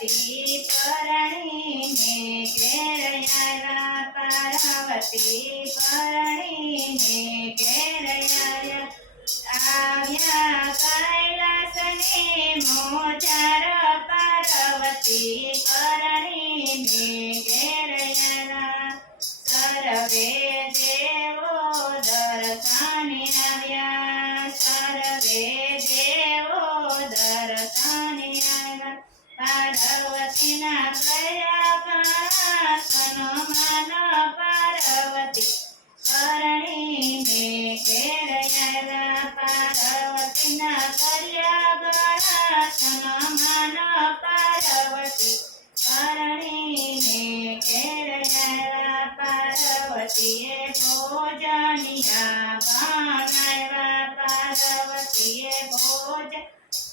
પાર્વતી પરણીને કેરયા પાર્વતી પરણીને કેરયા આવ્યા કૈલાસને મોજાર પાર્વતી પરણીને કેરયા સર્વે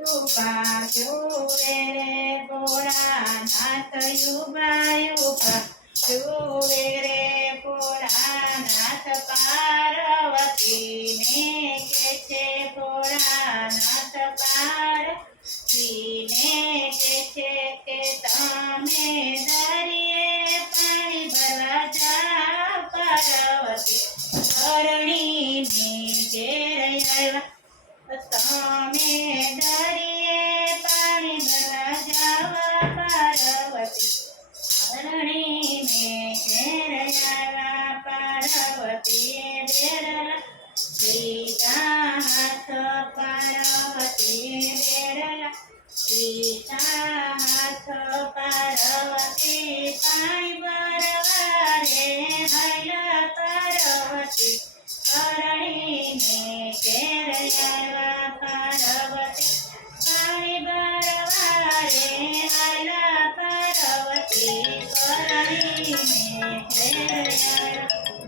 યુગા જુએ ભોળાનાથ યુગા યુગા જુએ રે ભોળાનાથ પાર્વતીને કે છે ભોળાનાથ પાર્વતીને કે છે કે તમે દરિયે પાણી ભરવા જાઓ પાર્વતી તમે દરિયે પાણી ભરવા જાઓ પાર્વતી. ધરણીને ઘેર આવ્યા પાર્વતીએ બેરલા સીતા હાથ પાર્વતીએ બેરલા સીતા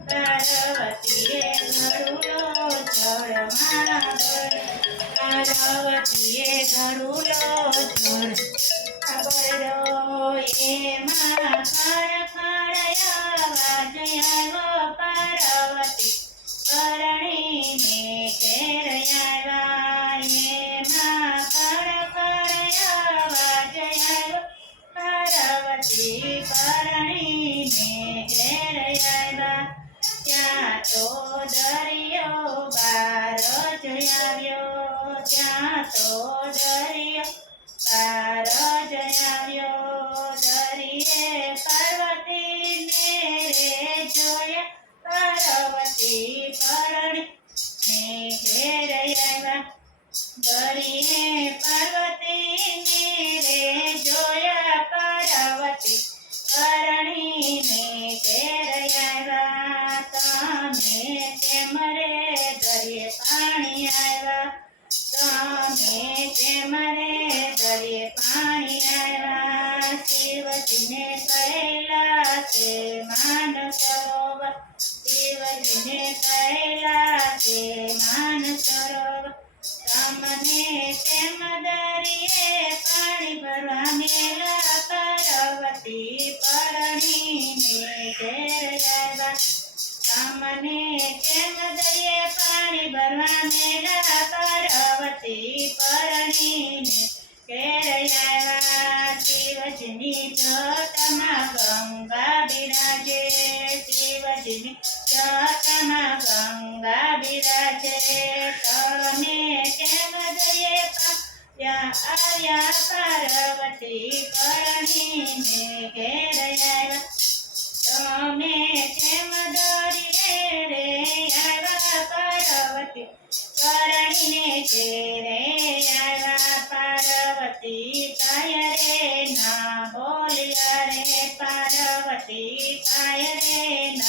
પાર્વતીએ ગરુડો પાર્વતીએ ગરુડો આવ્યા ત્યાં તો દરિયો બાર જોયા પાર્વતી પરણી ઘેર આવ્યા. દરિયે તમે પાણી આવ્યા શિવજીને કહેલા છે માન સરોવર શિવજીને માન સરોવર તમને કેમ શિવજીની જોતમાં ગંગા બિરાજે શિવજની જોતમાં ગંગા બિરાજે તમે કેમ જઈએ આવ્યા પાર્વતી પરણીને ઘેર આવ્યા તમે કેમ દરિયે રે આવ્યા પાર્વતી પરણીને ઘેરે આવ્યા પાર્વતી કાય રે ના બોલ્યા રે પાર્વતી કાય રે ના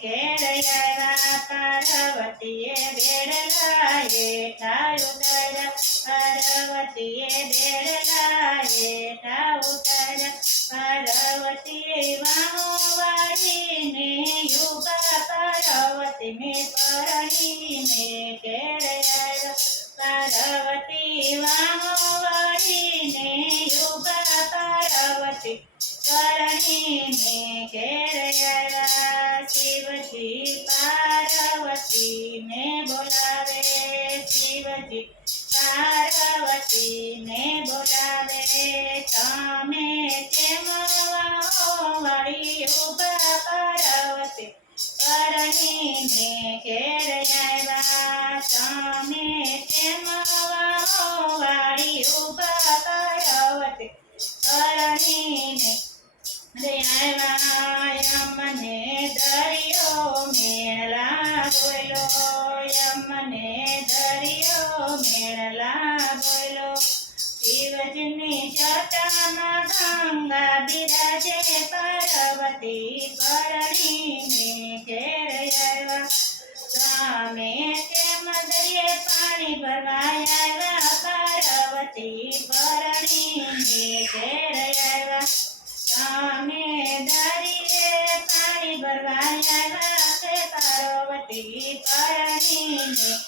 ઘેર આવ્યા પાર્વતીએ બેડલા હેઠા ઉતાર્યા પાર્વતીએ બેડલા હેઠા ઉતાર્યા પાર્વતીએ વાહો વાળીને યુગા પાર્વતી ને પરણીને આવ્યા પાર્વતી વાહો વાળીને યુગા પાર્વતી પરણીને ઘેર શિવજી પાર્વતીને બોલાવે. તમે કેમ વાળી ઊભા પાર્વતી પરણીને ઘેર આવ્યા. તમે કેમ વાળી ઊભા પાર્વતી પરણીને યમને દરિયો મેળા બોલો યમને દરિયો મેળા બોલો શિવજને જટામાં ગંગા બિરાજે પાર્વતી પરણીને ઘેર સામે કેમ દરિયે પાણી ભરવાયા પાર્વતી પરણીને ઘેર આવ્યા સામે દરિયે પાણી ભરવાયા પાર્વતી પરણીને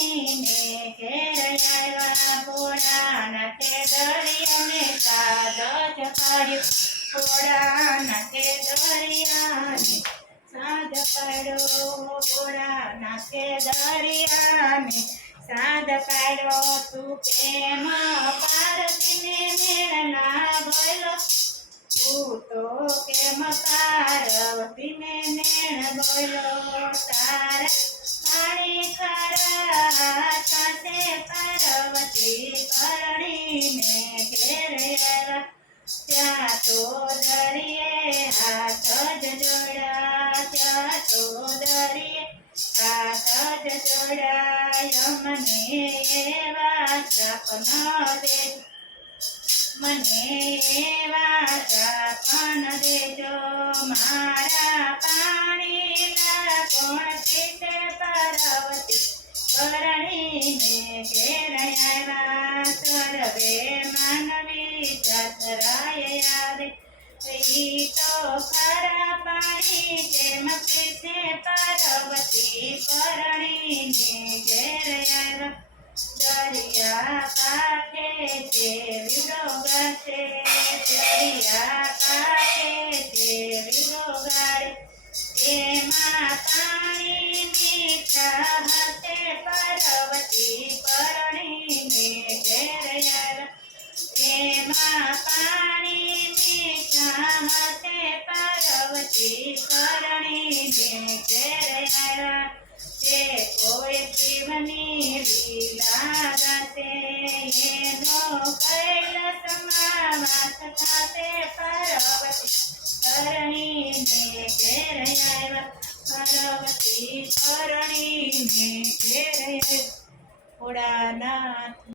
ચકાડ્યો પોળાના તે દરિયાને સાદ પાડ્યો પોળાના તે દરિયાને સાદ પાડ્યો તું પ્રેમ પાર્વતીને મેળના બોલો તું તો કેમ પાર્વતીને નેણ બોલો તારા પાણી ખરા થશે પાર્વતી પરણીને ઘેર ત્યાં તો હાથ જ જોડ્યા ત્યાં તો દરિયે જ જોડાય મને એવા સપના દે મને એવા સપન દેજો મારા પાણીના કોણ પીશે પાર્વતી પરણીને ઘેર આવ્યા સર્વે ઈ તો ખરા પાર્વતી પરણીને ઘેર દરિયા કાંઠે જે વિડો ગાશે દરિયા કાંઠે જે વિડો ગાડે એમાં પાણી મીઠા હશે પાર્વતી પરણીને ઘેર આવ્યા એનો કૈલાસમાં વાસ થશે પાર્વતી પરણીને ઘેર આવ્યા પાર્વતી પરણીને ઘેર આવ્યા